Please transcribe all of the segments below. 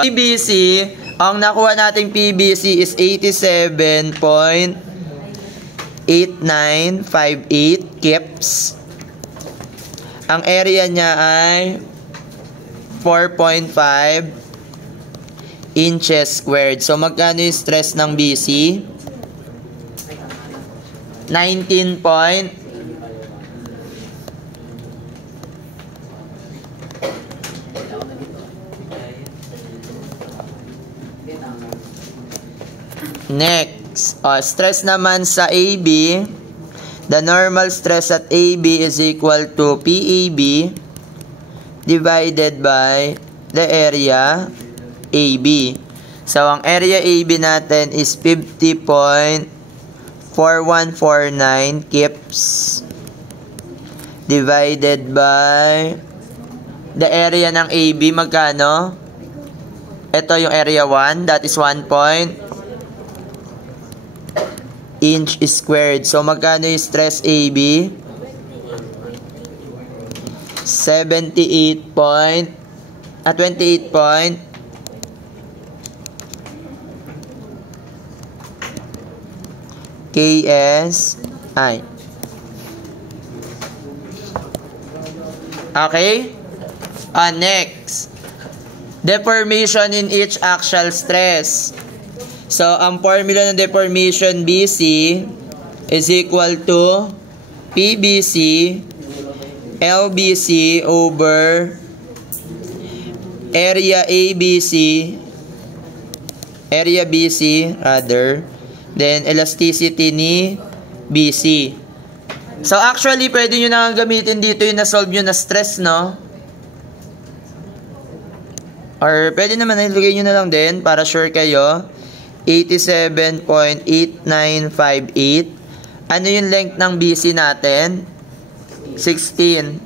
PBC, ang nakuha nating PBC is 87.8958 kips. Ang area niya ay 4.5 inches squared. So, magkano yung stress ng BC? 19 point. Next, stress naman sa AB. The normal stress at AB is equal to PAB divided by the area AB. So, ang area AB natin is 50.4149 kips divided by the area ng AB. Magkano? Ito yung area 1. That is 1 inch squared. So, magkano yung stress AB? 28 point KSI. Okay? Next. Deformation in each axial stress. So, ang formula ng deformation BC is equal to PBC LBC over area ABC, area BC rather, then elasticity ni BC. So, actually, pwede nyo na gamitin dito yung na-solve nyo na stress, no? Or, pwede naman ilagay nyo na lang din para sure kayo. 87.8958. Ano yung length ng BC natin? 16.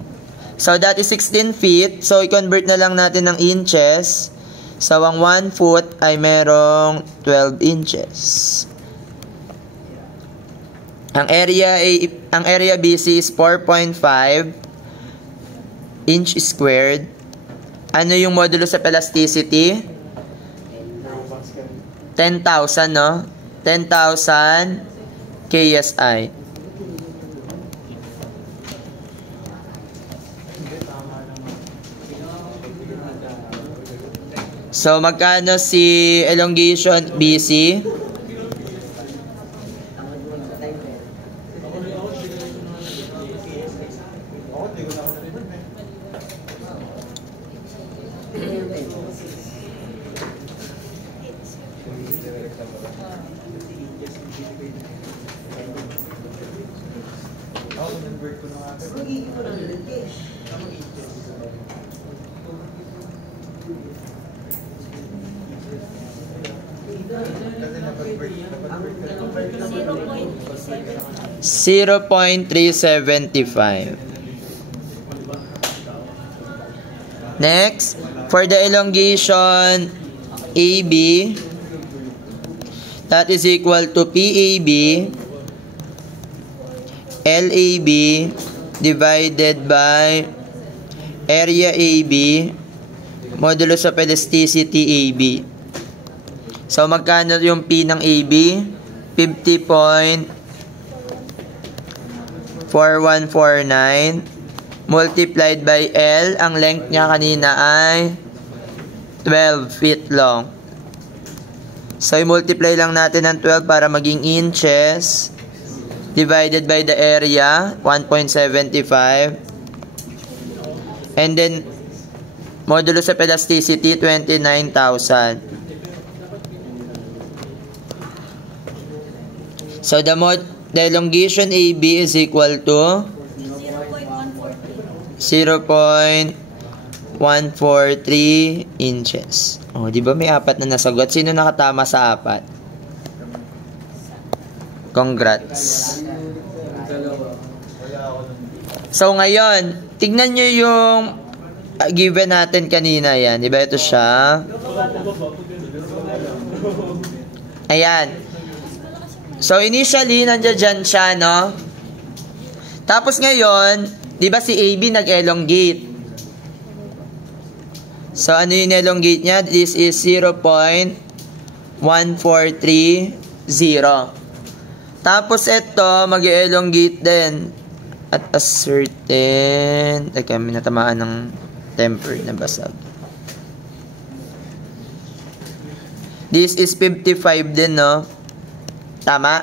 So, that is 16 feet. So, i-convert na lang natin ng inches. So, ang 1 foot ay merong 12 inches. Ang area BC is 4.5 inch squared. Ano yung modulus of elasticity? 10,000, no? 10,000 KSI. So, magkano si elongation BC? $0.375. Next, for the elongation AB, that is equal to PAB LAB divided by area AB modulus of elasticity AB. So, magkano yung P ng AB? 50.4149 multiplied by L. Ang length niya kanina ay 12 feet long. So, i-multiply lang natin ng 12 para maging inches divided by the area, 1.75. And then, modulus of elasticity, 29,000. So, the elongation AB is equal to 0.143 inches. Oh, di ba may apat na nasagot? Sino nakatama sa apat? Congrats. So, ngayon, tignan nyo yung given natin kanina yan. Di ba ito siya? Ayan. So, initially, nandiyan siya, no? Tapos ngayon, di ba si AB nag-elongate? So, ano yung elongate niya? This is 0.1430. Tapos, ito, mag-elongate din at a certain... Teka, may natamaan ng temper na basag. This is 55 din, no? Tama?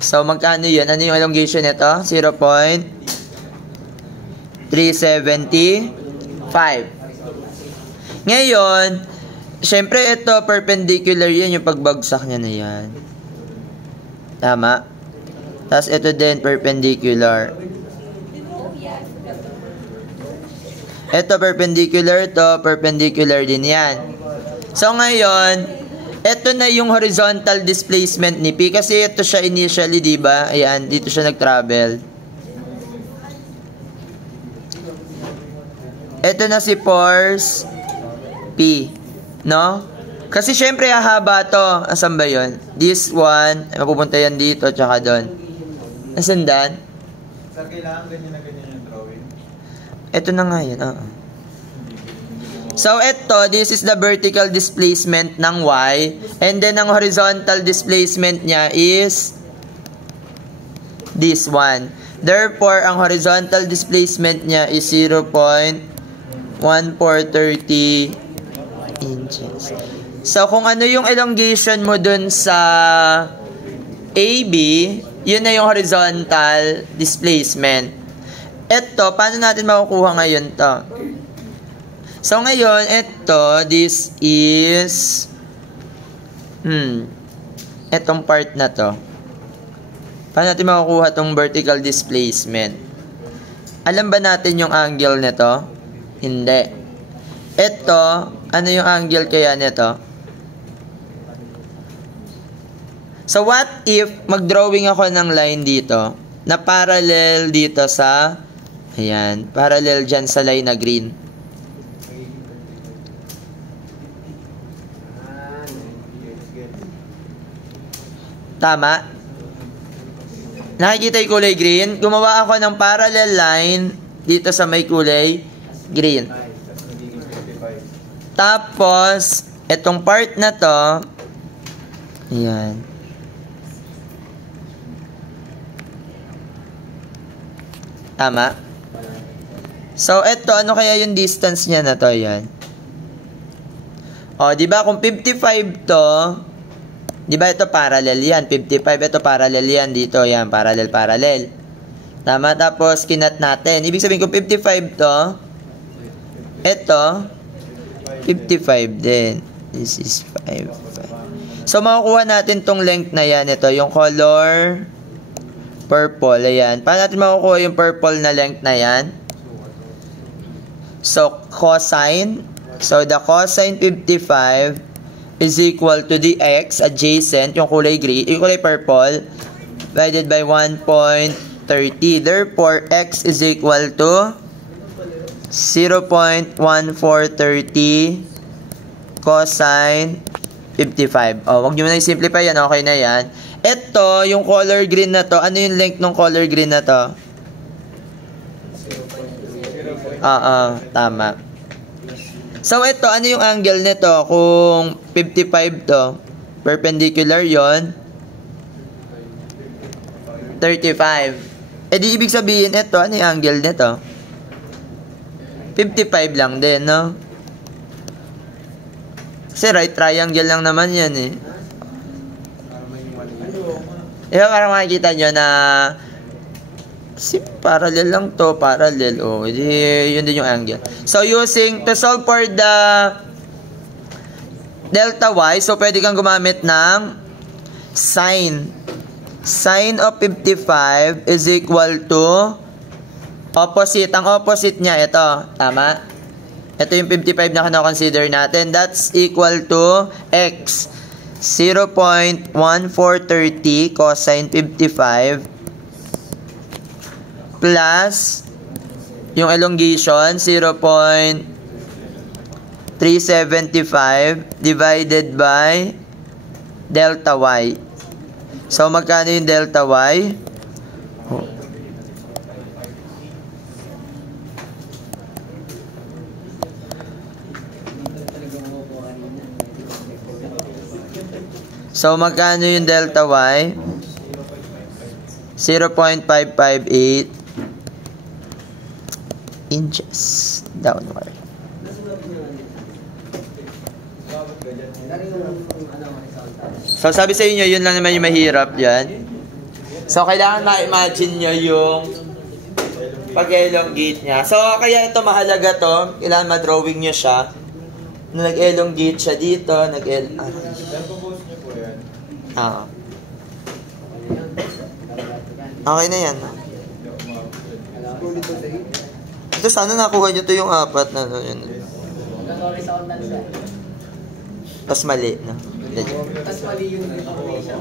So, magkano yun? Ano yung elongation nito? 0.375. Ngayon, syempre ito, perpendicular yan, yung pagbagsak niya na yan. Tama? Tapos ito din, perpendicular. Ito, perpendicular to, perpendicular din yan. So, ngayon, ito na yung horizontal displacement ni P kasi ito siya initially, di ba? Ayan, dito siya nag-travel. Ito na si force P, no? Kasi syempre hahaba to. Asan ba yun? This one, mapupunta yan dito, tsaka doon. Asan dan? Sir, kailangan ganyan na ganyan yung drawing? Ito na nga yun, oo. So, ito, this is the vertical displacement ng Y. And then, ang horizontal displacement niya is this one. Therefore, ang horizontal displacement niya is 0.1430 inches. So, kung ano yung elongation mo dun sa AB, yun na yung horizontal displacement. Ito, paano natin makukuha ngayon to? So, ngayon, ito, this is, etong part na to. Paano natin makukuha tong vertical displacement? Alam ba natin yung angle nito? Hindi. Ito, ano yung angle kaya nito? So, what if mag-drawing ako ng line dito na parallel dito sa, ayan, parallel dyan sa line na green. Tama? Nakikita yung kulay green? Gumawa ako ng parallel line dito sa may kulay green. Tapos, itong part na to, ayan. Tama? So, ito, ano kaya yung distance niya na to? Ayan. O, diba kung 55 to, diba ito parallel yan? 55, ito parallel yan. Dito, yan, parallel. Tama? Tapos, kinat natin. Ibig sabihin kung 55 to, ito, 55 din. This is 5. So, makukuha natin tong length na yan. Ito, yung color purple. Ayan. Paano natin makukuha yung purple na length na yan? So, cosine. So, the cosine 55 is equal to the x adjacent, yung kulay green, yung kulay purple, divided by 1.30. Therefore, x is equal to 0.1430 cosine 55. O, wag nyo na i-simplify yan. Okay na yan. Ito, yung color green na to, ano yung length ng color green na to? Tama. So, ito, ano yung angle nito? Kung 55 to, perpendicular yon 35. Eh, di ibig sabihin, ito, ano yung angle nito? 55 lang din, no? Kasi right triangle lang naman yan, eh. Diba, para makikita nyo na kasi parallel lang to, parallel. Oh, yun din yung angle. So, to solve for the delta y, so pwede kang gumamit ng sine. Sine of 55 is equal to opposite. Ang opposite niya, ito. Tama? Ito yung 55 na kino-consider natin. That's equal to x. 0.1430 cosine 55 plus yung elongation 0.375 divided by delta y. So, magkano yung delta y? So, magkano yung delta y? 0.558 inches downward. So, sabi sa inyo, yun lang naman yung mahirap yan. So, kailangan ma-imagine nyo yung pag-elongate niya. So, kaya ito mahalaga to. Kailangan ma-drawing nyo siya. Na nag-elongate siya dito, Pag-post niyo po yan. Okay na yan. Ito sana nakuha nyo to yung apat na yun. Tapos mali, no? Tapos mali yung information.